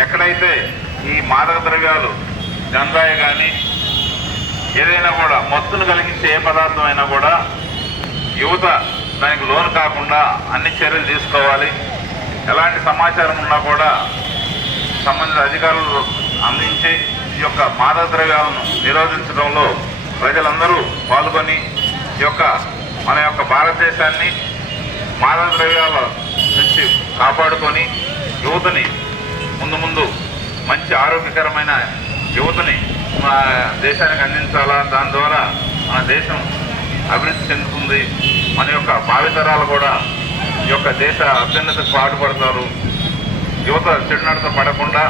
ఎక్కడైతే ఈ మాదక ద్రవ్యాలు గంజాయి కానీ ఏదైనా కూడా మత్తును కలిగించే ఏ పదార్థం అయినా కూడా యువత దానికి లోను కాకుండా అన్ని చర్యలు తీసుకోవాలి. ఎలాంటి సమాచారం ఉన్నా కూడా సంబంధిత అధికారులు అందించి ఈ యొక్క మాదక ద్రవ్యాలను నిరోధించడంలో ప్రజలందరూ పాల్గొని ఈ యొక్క మన యొక్క భారతదేశాన్ని మాదక ద్రవ్యాల నుంచి కాపాడుకొని యువతని ముందు ముందు మంచి ఆరోగ్యకరమైన యువతని మన దేశానికి అందించాలా? దాని ద్వారా మన దేశం అభివృద్ధి చెందుతుంది. మన యొక్క భావితరాలు కూడా ఈ యొక్క దేశ అభ్యున్నతకు పాటుపడతారు. యువత చెడునడత పడకుండా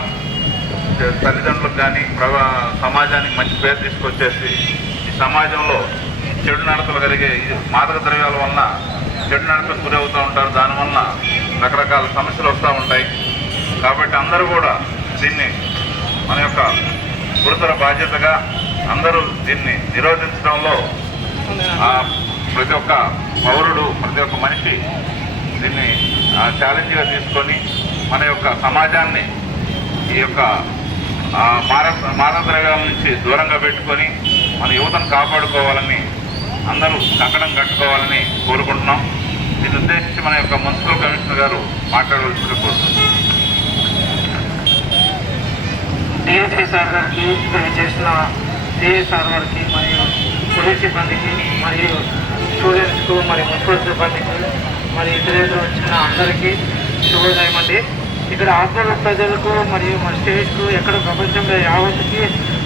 తల్లిదండ్రులకు కానీ ప్రభా సమాజానికి మంచి పేరు తీసుకొచ్చేసి ఈ సమాజంలో చెడు నడతలు కలిగే ఈ మాదక ద్రవ్యాల వలన చెడు నడతకు గురవుతూ ఉంటారు. దానివల్ల రకరకాల సమస్యలు వస్తూ ఉంటాయి. కాబట్టి అందరూ కూడా దీన్ని మన యొక్క గురుతర బాధ్యతగా అందరూ దీన్ని నిరోధించడంలో ప్రతి ఒక్క పౌరుడు ప్రతి ఒక్క మనిషి దీన్ని ఛాలెంజ్గా తీసుకొని మన యొక్క సమాజాన్ని ఈ యొక్క ఆ, మార నుంచి దూరంగా పెట్టుకొని మన యువతను కాపాడుకోవాలని అందరూ కంకణం కట్టుకోవాలని కోరుకుంటున్నాం. దీన్ని ఉద్దేశించి మన యొక్క మున్సిపల్ కమిషనర్ గారు మాట్లాడవలసిందిగా కోరుతున్నాం. డిఎస్పీ సార్ గారికి చేసిన సిఎస్ఆర్ వారికి మరియు పోలీస్ సిబ్బందికి మరియు స్టూడెంట్స్కు మరియు మున్సిపల్ సిబ్బందికి మరి ఇతర వచ్చిన అందరికీ శుభోదయం అండి ఇక్కడ ఆత్మల ప్రజలకు మరియు మన స్టేట్కు ఎక్కడ ప్రపంచంలో యావత్తుకి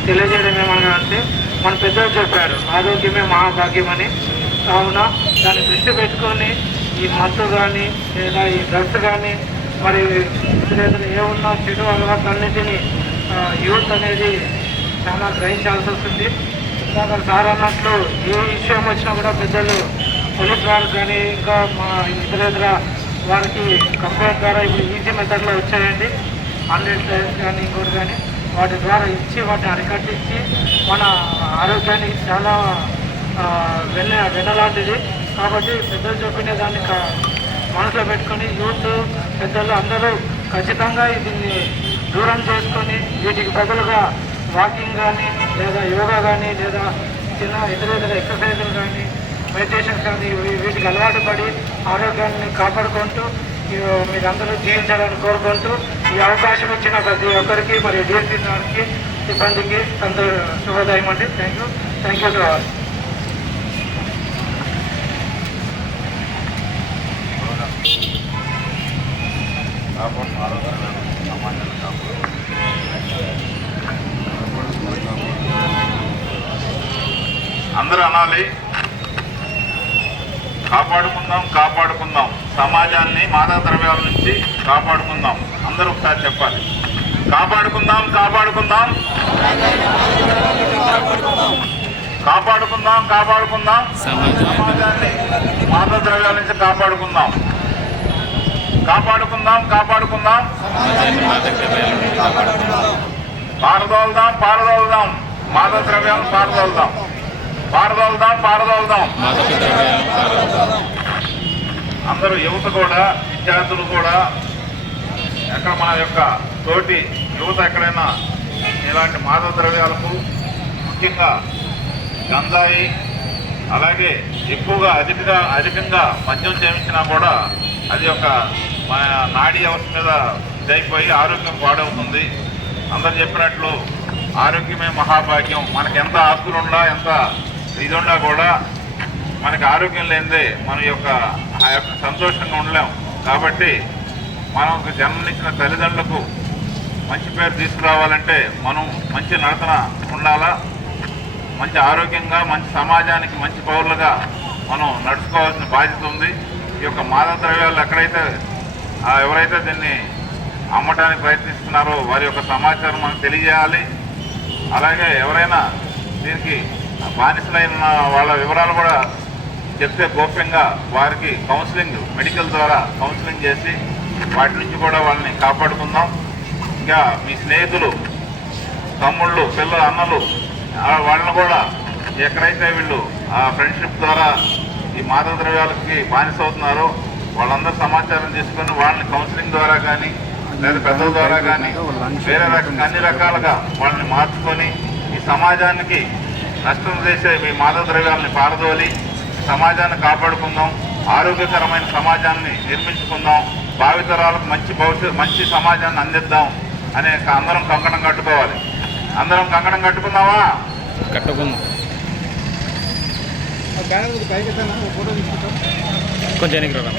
తెలియజేయడం ఏమన్నా అంటే మన పెద్దలు చెప్పారు. ఆరోగ్యమే మహాభాగ్యం అని. కావున దాన్ని దృష్టి పెట్టుకొని ఈ మత్తు కానీ లేదా ఈ డ్రగ్స్ కానీ మరి ఇతర ఏమున్నా చెడు అలవాట్లన్నిటినీ యూత్ అనేది చాలా గ్రహించాల్సి వస్తుంది. ఇందాక సార్ అన్నట్లు ఏ విషయం వచ్చినా కూడా పెద్దలు పోలీస్ వారికి కానీ ఇంకా మా ఇతర ఇతర వారికి కంప్లైంట్ ద్వారా ఇప్పుడు ఈజీ మెథడ్లో వచ్చాయండి. ఆన్లైన్ క్లైమ్స్ కానీ ఇంకోటి కానీ వాటి ద్వారా ఇచ్చి వాటిని అరికట్టించి మన ఆరోగ్యానికి చాలా వెన్న వెన్నలాంటిది. కాబట్టి పెద్దలు చెప్పిన దాన్ని మనసులో పెట్టుకొని యూత్ పెద్దలు అందరూ ఖచ్చితంగా దీన్ని దూరం చేసుకొని వీటికి బదులుగా వాకింగ్ కానీ లేదా యోగా కానీ లేదా చిన్న ఇతర ఇతర ఎక్సర్సైజులు కానీ మెడిటేషన్స్ కానీ వీటికి అలవాటు పడి ఆరోగ్యాన్ని కాపాడుకుంటూ మీరందరూ జీవించాలని కోరుకుంటూ ఈ అవకాశం ఇచ్చిన ప్రతి ఒక్కరికి మరియు డిఎస్పీ సార్కి సిబ్బందికి అందరూ శుభోదయం అండి. Thank you thank you to all కాపాడు ఆరోగ్యకరమైన సమాజాన్ని కాపాడు అందరూ అనాలి కాపాడుకుందాం కాపాడుకుందాం. సమాజాన్ని మాదా ద్రవ్యాల నుంచి కాపాడుకుందాం. అందరూ ఒకసారి చెప్పాలి. కాపాడుకుందాం కాపాడుకుందాం. కాపాడుకుందాం కాపాడుకుందాం. సమాజాన్ని మాదా ద్రవ్యాల నుంచి కాపాడుకుందాం. కాపాడుకుందాం కాపాడుకుందాం. పారదోలుదాం పారదోలుదాం. మాదా ద్రవ్యాలను పారదోలుదాం. పారదోల్దాం పారదోల్దాం. అందరూ యువత కూడా విద్యార్థులు కూడా ఎక్కడ మన యొక్క తోటి యువత ఎక్కడైనా ఇలాంటి మాదక ద్రవ్యాలకు ముఖ్యంగా గంజాయి అలాగే ఎక్కువగా అధికంగా అధికంగా మద్యం సేవించినా కూడా అది ఒక మన నాడీ వ్యవస్థ మీద ఇదైపోయి ఆరోగ్యం పాడవుతుంది. అందరు చెప్పినట్లు ఆరోగ్యమే మహాభాగ్యం. మనకి ఎంత ఆస్తులు ఉన్నా ఎంత ఇది కూడా మనకి ఆరోగ్యం లేనిదే మన యొక్క ఆ యొక్క సంతోషంగా ఉండలేం. కాబట్టి మనకు జన్మనిచ్చిన తల్లిదండ్రులకు మంచి పేరు తీసుకురావాలంటే మనం మంచి నడతన ఉండాలా? మంచి ఆరోగ్యంగా మంచి సమాజానికి మంచి పౌరులుగా మనం నడుచుకోవాల్సిన బాధ్యత ఉంది. ఈ యొక్క మాదక ద్రవ్యాలు ఎక్కడైతే ఎవరైతే దీన్ని అమ్మటానికి ప్రయత్నిస్తున్నారో వారి యొక్క సమాచారం మనం తెలియజేయాలి. అలాగే ఎవరైనా దీనికి బానిసలైన వాళ్ళ వివరాలు కూడా చెప్తే గోప్యంగా వారికి కౌన్సిలింగ్ మెడికల్ ద్వారా కౌన్సిలింగ్ చేసి వాటి నుంచి కూడా వాళ్ళని కాపాడుకుందాం. ఇంకా మీ స్నేహితులు తమ్ముళ్ళు పిల్లలు అన్నలు వాళ్ళని కూడా ఎక్కడైతే వీళ్ళు ఆ ఫ్రెండ్షిప్ ద్వారా ఈ మాదక ద్రవ్యాలకి బానిస అవుతున్నారో వాళ్ళందరూ సమాచారం తీసుకొని వాళ్ళని కౌన్సిలింగ్ ద్వారా కానీ లేదా పెద్దల ద్వారా కానీ వేరే రకంగా అన్ని రకాలుగా వాళ్ళని మార్చుకొని ఈ సమాజానికి నష్టం చేసే ఈ మాదక ద్రవ్యాలని పారదోలి సమాజాన్ని కాపాడుకుందాం ఆరోగ్యకరమైన సమాజాన్ని నిర్మించుకుందాం భావితరాలకు మంచి భవిష్యత్ మంచి సమాజాన్ని అందిద్దాం అనే అందరం కంకణం కట్టుకోవాలి. అందరం కంకణం కట్టుకుందామా? కట్టుకుందాం. కొంచెం ఎన్నికి రా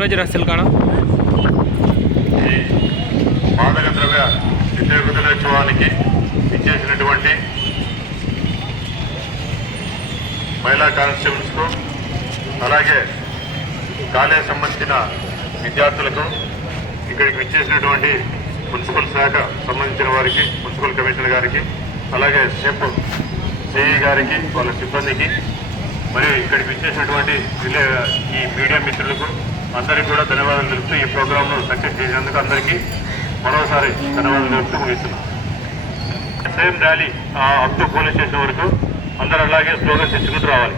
రోజు రస్తలు కాడ? ఈ మాదక ద్రవ్య వ్యతిరేక ఇచ్చేసినటువంటి మహిళా కానిస్టేబుల్స్కు అలాగే కాలేజ్ సంబంధించిన విద్యార్థులకు ఇక్కడికి విచ్చేసినటువంటి మున్సిపల్ శాఖ సంబంధించిన వారికి మున్సిపల్ కమిషనర్ గారికి అలాగే సెప్ సిఈ గారికి వాళ్ళ సిబ్బందికి మరియు ఇక్కడికి విచ్చేసినటువంటి విలే ఈ మీడియా మిత్రులకు అందరికీ కూడా ధన్యవాదాలు తెలుపుతూ ఈ ప్రోగ్రామ్ను సక్సెస్ చేసినందుకు అందరికీ మరోసారి ధన్యవాదాలు తెలుపుతూ ముగిస్తున్నాం. Same rally up to police station వరకు అందరూ అలాగే స్లోగన్స్ ఇచ్చుకుంటూ రావాలి.